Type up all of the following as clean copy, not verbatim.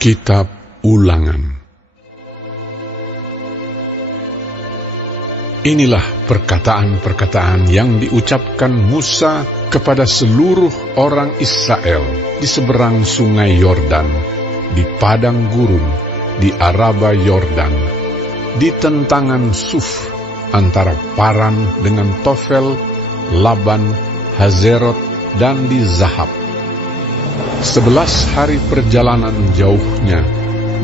Kitab Ulangan. Inilah perkataan-perkataan yang diucapkan Musa kepada seluruh orang Israel di seberang sungai Yordan, di padang gurun, di Araba Yordan, di tentangan Suf, antara Paran dengan Tofel, Laban, Hazerot, dan di Zahab. 11 hari perjalanan jauhnya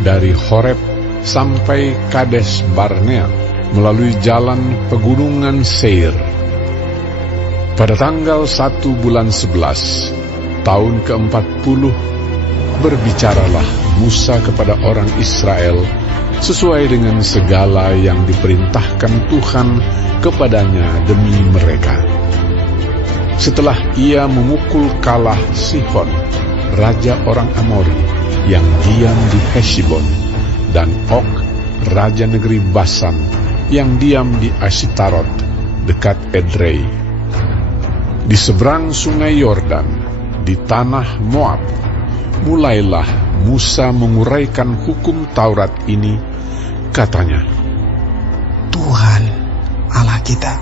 dari Horeb sampai Kades Barnea melalui jalan pegunungan Seir. Pada tanggal 1 bulan 11, tahun ke-40, berbicaralah Musa kepada orang Israel sesuai dengan segala yang diperintahkan Tuhan kepadanya demi mereka. Setelah ia memukul kalah Sihon, raja orang Amori yang diam di Heshbon, dan Og, raja negeri Basan yang diam di Ashitarot dekat Edrei. Di seberang sungai Yordan, di tanah Moab, mulailah Musa menguraikan hukum Taurat ini. Katanya, Tuhan Allah kita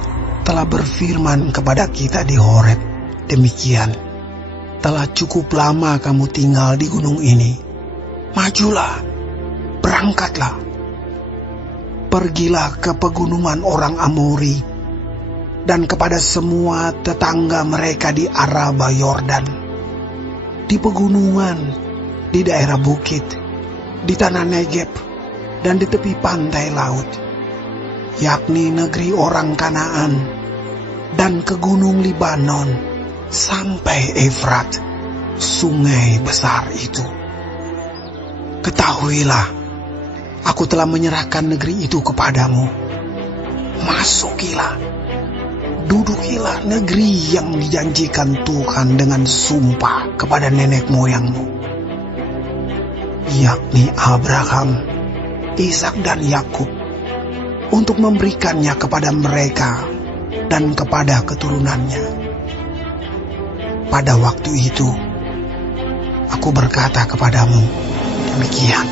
telah berfirman kepada kita di Horeb demikian, telah cukup lama kamu tinggal di gunung ini. Majulah, berangkatlah. Pergilah ke pegunungan orang Amori dan kepada semua tetangga mereka di Araba Yordan, di pegunungan, di daerah bukit, di tanah Negeb, dan di tepi pantai laut, yakni negeri orang Kanaan, dan ke gunung Libanon, sampai Efrat, sungai besar itu. Ketahuilah, aku telah menyerahkan negeri itu kepadamu. Masukilah, dudukilah negeri yang dijanjikan Tuhan dengan sumpah kepada nenek moyangmu, yakni Abraham, Ishak dan Yakub, untuk memberikannya kepada mereka dan kepada keturunannya. Pada waktu itu, aku berkata kepadamu, demikian,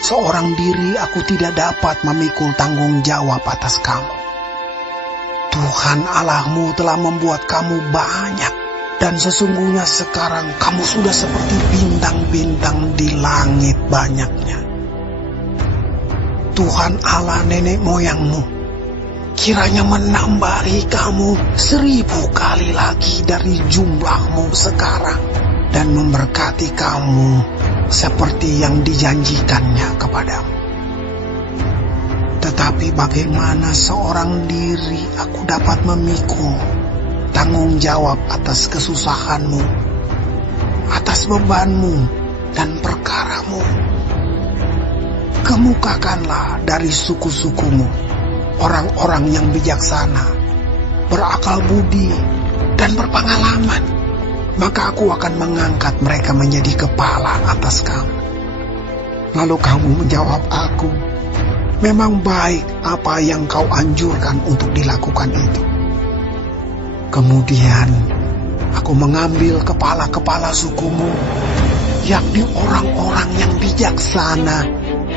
seorang diri aku tidak dapat memikul tanggung jawab atas kamu. Tuhan Allahmu telah membuat kamu banyak, dan sesungguhnya sekarang kamu sudah seperti bintang-bintang di langit banyaknya. Tuhan Allah nenek moyangmu kiranya menambahi kamu 1000 kali lagi dari jumlahmu sekarang, dan memberkati kamu seperti yang dijanjikannya kepadamu. Tetapi bagaimana seorang diri aku dapat memikul tanggung jawab atas kesusahanmu, atas bebanmu dan perkaramu? Kemukakanlah dari suku-sukumu orang-orang yang bijaksana, berakal budi, dan berpengalaman, maka aku akan mengangkat mereka menjadi kepala atas kamu. Lalu kamu menjawab aku, memang baik apa yang kau anjurkan untuk dilakukan itu. Kemudian aku mengambil kepala-kepala sukumu, yakni orang-orang yang bijaksana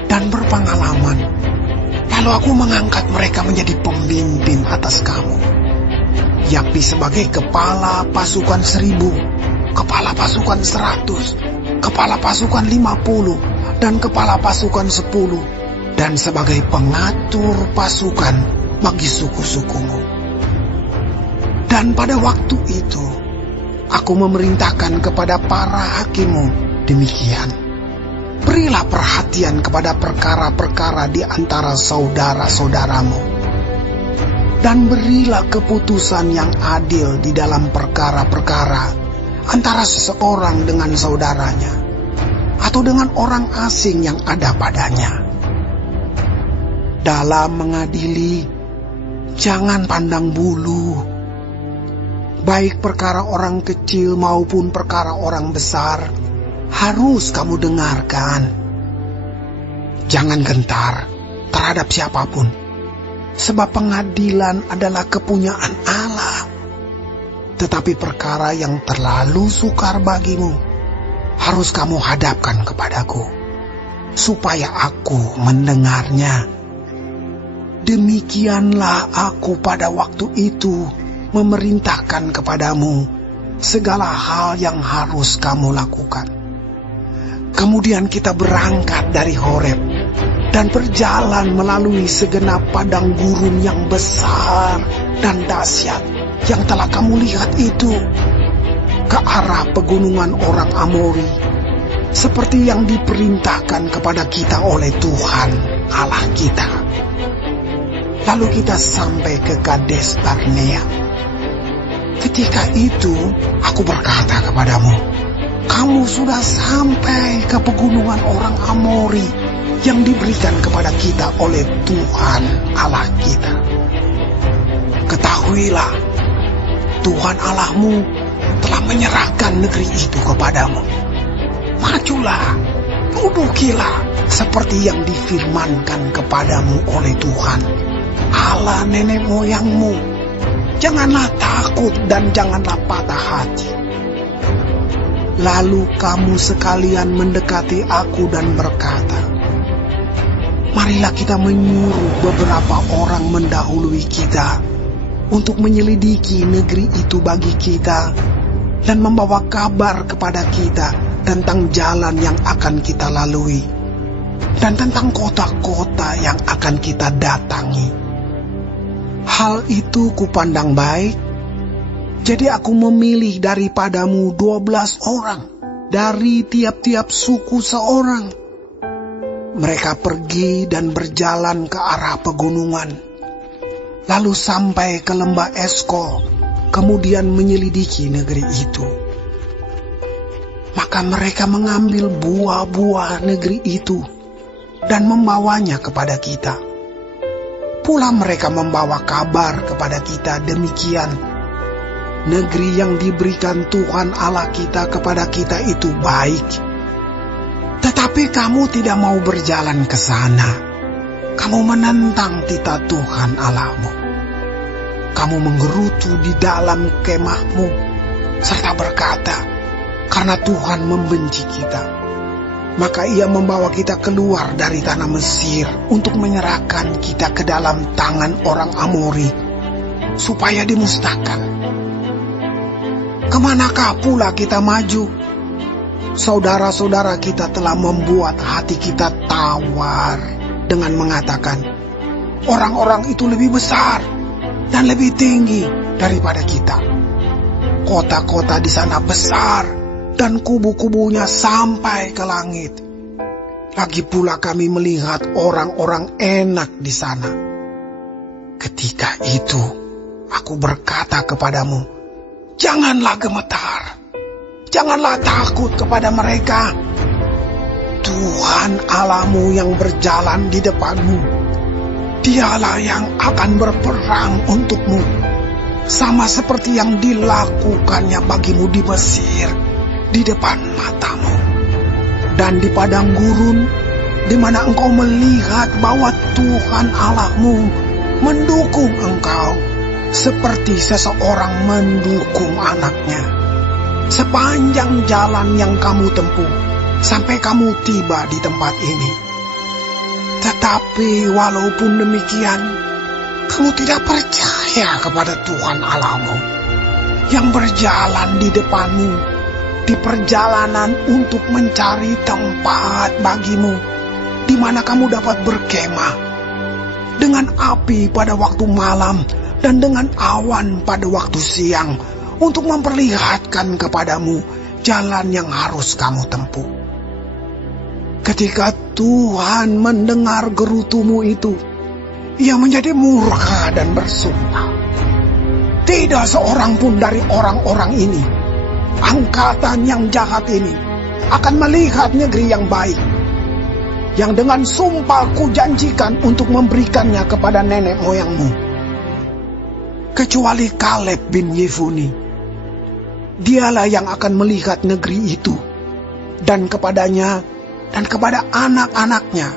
dan berpengalaman. Lalu aku mengangkat mereka menjadi pemimpin atas kamu, yakni sebagai kepala pasukan 1000, kepala pasukan 100, kepala pasukan 50, dan kepala pasukan 10, dan sebagai pengatur pasukan bagi suku-sukumu. Dan pada waktu itu, aku memerintahkan kepada para hakimmu demikian, berilah perhatian kepada perkara-perkara di antara saudara-saudaramu, dan berilah keputusan yang adil di dalam perkara-perkara antara seseorang dengan saudaranya, atau dengan orang asing yang ada padanya. Dalam mengadili, Jangan pandang bulu. Baik perkara orang kecil maupun perkara orang besar, harus kamu dengarkan. Jangan gentar terhadap siapapun, sebab pengadilan adalah kepunyaan Allah. Tetapi perkara yang terlalu sukar bagimu, harus kamu hadapkan kepadaku, supaya aku mendengarnya. Demikianlah aku pada waktu itu memerintahkan kepadamu segala hal yang harus kamu lakukan. Kemudian kita berangkat dari Horeb dan berjalan melalui segenap padang gurun yang besar dan dahsyat yang telah kamu lihat itu, ke arah pegunungan orang Amori, seperti yang diperintahkan kepada kita oleh Tuhan Allah kita. Lalu kita sampai ke Kades Barnea. Ketika itu aku berkata kepadamu, kamu sudah sampai ke pegunungan orang Amori yang diberikan kepada kita oleh Tuhan Allah kita. Ketahuilah, Tuhan Allahmu telah menyerahkan negeri itu kepadamu. Majulah, dudukilah seperti yang difirmankan kepadamu oleh Tuhan Allah nenek moyangmu. Janganlah takut dan janganlah patah hati. Lalu kamu sekalian mendekati aku dan berkata, marilah kita menyuruh beberapa orang mendahului kita untuk menyelidiki negeri itu bagi kita dan membawa kabar kepada kita tentang jalan yang akan kita lalui dan tentang kota-kota yang akan kita datangi. Hal itu kupandang baik, jadi aku memilih daripadamu 12 orang, dari tiap-tiap suku seorang. Mereka pergi dan berjalan ke arah pegunungan, lalu sampai ke lembah Eskol, kemudian menyelidiki negeri itu. Maka mereka mengambil buah-buah negeri itu dan membawanya kepada kita. Pula mereka membawa kabar kepada kita demikian, negeri yang diberikan Tuhan Allah kita kepada kita itu baik. Tetapi kamu tidak mau berjalan ke sana. Kamu menentang titah Tuhan Allahmu. Kamu menggerutu di dalam kemahmu, serta berkata, karena Tuhan membenci kita, maka ia membawa kita keluar dari tanah Mesir untuk menyerahkan kita ke dalam tangan orang Amori, supaya dimusnahkan. Kemanakah pula kita maju? Saudara-saudara kita telah membuat hati kita tawar dengan mengatakan, orang-orang itu lebih besar dan lebih tinggi daripada kita. Kota-kota di sana besar dan kubu-kubunya sampai ke langit. Lagi pula kami melihat orang-orang enak di sana. Ketika itu aku berkata kepadamu, janganlah gemetar, janganlah takut kepada mereka. Tuhan Allahmu yang berjalan di depanmu, dialah yang akan berperang untukmu, sama seperti yang dilakukannya bagimu di Mesir, di depan matamu. Dan di padang gurun, di mana engkau melihat bahwa Tuhan Allahmu mendukung engkau, seperti seseorang mendukung anaknya, sepanjang jalan yang kamu tempuh, sampai kamu tiba di tempat ini. Tetapi walaupun demikian, kamu tidak percaya kepada Tuhan Allahmu, yang berjalan di depanmu, di perjalanan untuk mencari tempat bagimu, di mana kamu dapat berkemah, dengan api pada waktu malam dan dengan awan pada waktu siang, untuk memperlihatkan kepadamu jalan yang harus kamu tempuh. Ketika Tuhan mendengar gerutumu itu, ia menjadi murka dan bersumpah, tidak seorang pun dari orang-orang ini, angkatan yang jahat ini, akan melihat negeri yang baik, yang dengan sumpah ku janjikan untuk memberikannya kepada nenek moyangmu. kecuali Kaleb bin Yefune. Dialah yang akan melihat negeri itu, dan kepadanya dan kepada anak-anaknya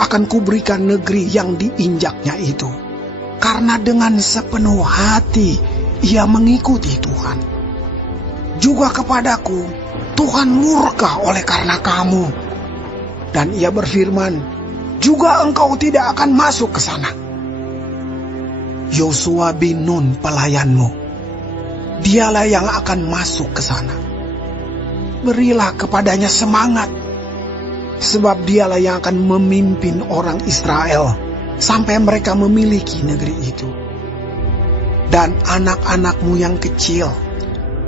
akan kuberikan negeri yang diinjaknya itu, karena dengan sepenuh hati ia mengikuti Tuhan. Juga kepadaku Tuhan murka oleh karena kamu, dan ia berfirman, juga engkau tidak akan masuk ke sana. Yosua bin Nun pelayanmu, dialah yang akan masuk ke sana. Berilah kepadanya semangat, sebab dialah yang akan memimpin orang Israel sampai mereka memiliki negeri itu. Dan anak-anakmu yang kecil,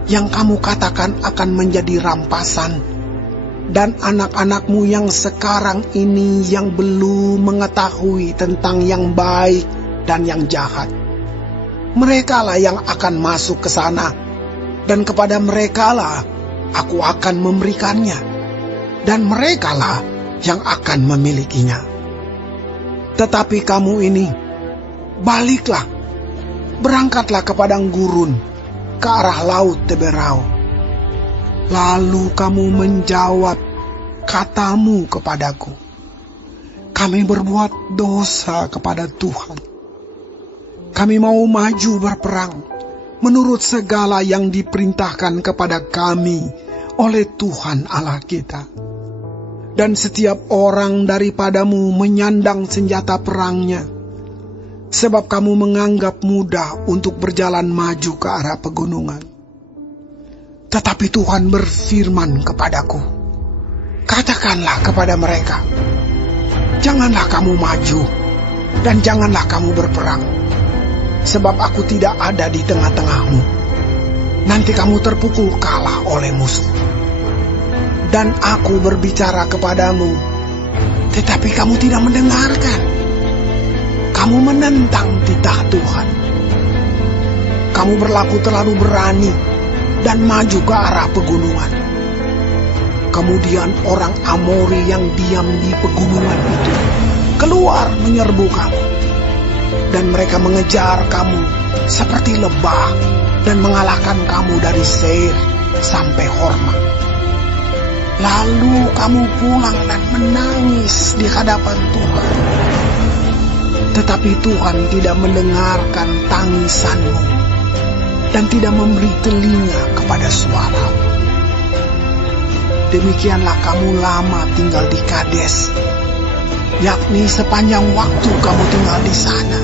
yang kamu katakan akan menjadi rampasan, dan anak-anakmu yang sekarang ini yang belum mengetahui tentang yang baik dan yang jahat, merekalah yang akan masuk ke sana, dan kepada merekalah aku akan memberikannya, dan merekalah yang akan memilikinya. Tetapi kamu ini, baliklah, berangkatlah ke padang gurun, ke arah laut Teberau. Lalu kamu menjawab katamu kepadaku, kami berbuat dosa kepada Tuhan. Kami mau maju berperang menurut segala yang diperintahkan kepada kami oleh Tuhan Allah kita. Dan setiap orang daripadamu menyandang senjata perangnya, sebab kamu menganggap mudah untuk berjalan maju ke arah pegunungan. Tetapi Tuhan berfirman kepadaku, katakanlah kepada mereka, janganlah kamu maju, dan janganlah kamu berperang, sebab aku tidak ada di tengah-tengahmu. Nanti kamu terpukul kalah oleh musuh. Dan aku berbicara kepadamu, tetapi kamu tidak mendengarkan. Kamu menentang titah Tuhan. Kamu berlaku terlalu berani dan maju ke arah pegunungan. Kemudian orang Amori yang diam di pegunungan itu keluar menyerbu kamu, dan mereka mengejar kamu seperti lebah dan mengalahkan kamu dari Seir sampai Horma. Lalu kamu pulang dan menangis di hadapan Tuhan. Tetapi Tuhan tidak mendengarkan tangisanmu dan tidak memberi telinga kepada suara. Demikianlah kamu lama tinggal di Kades, yakni sepanjang waktu kamu tinggal di sana.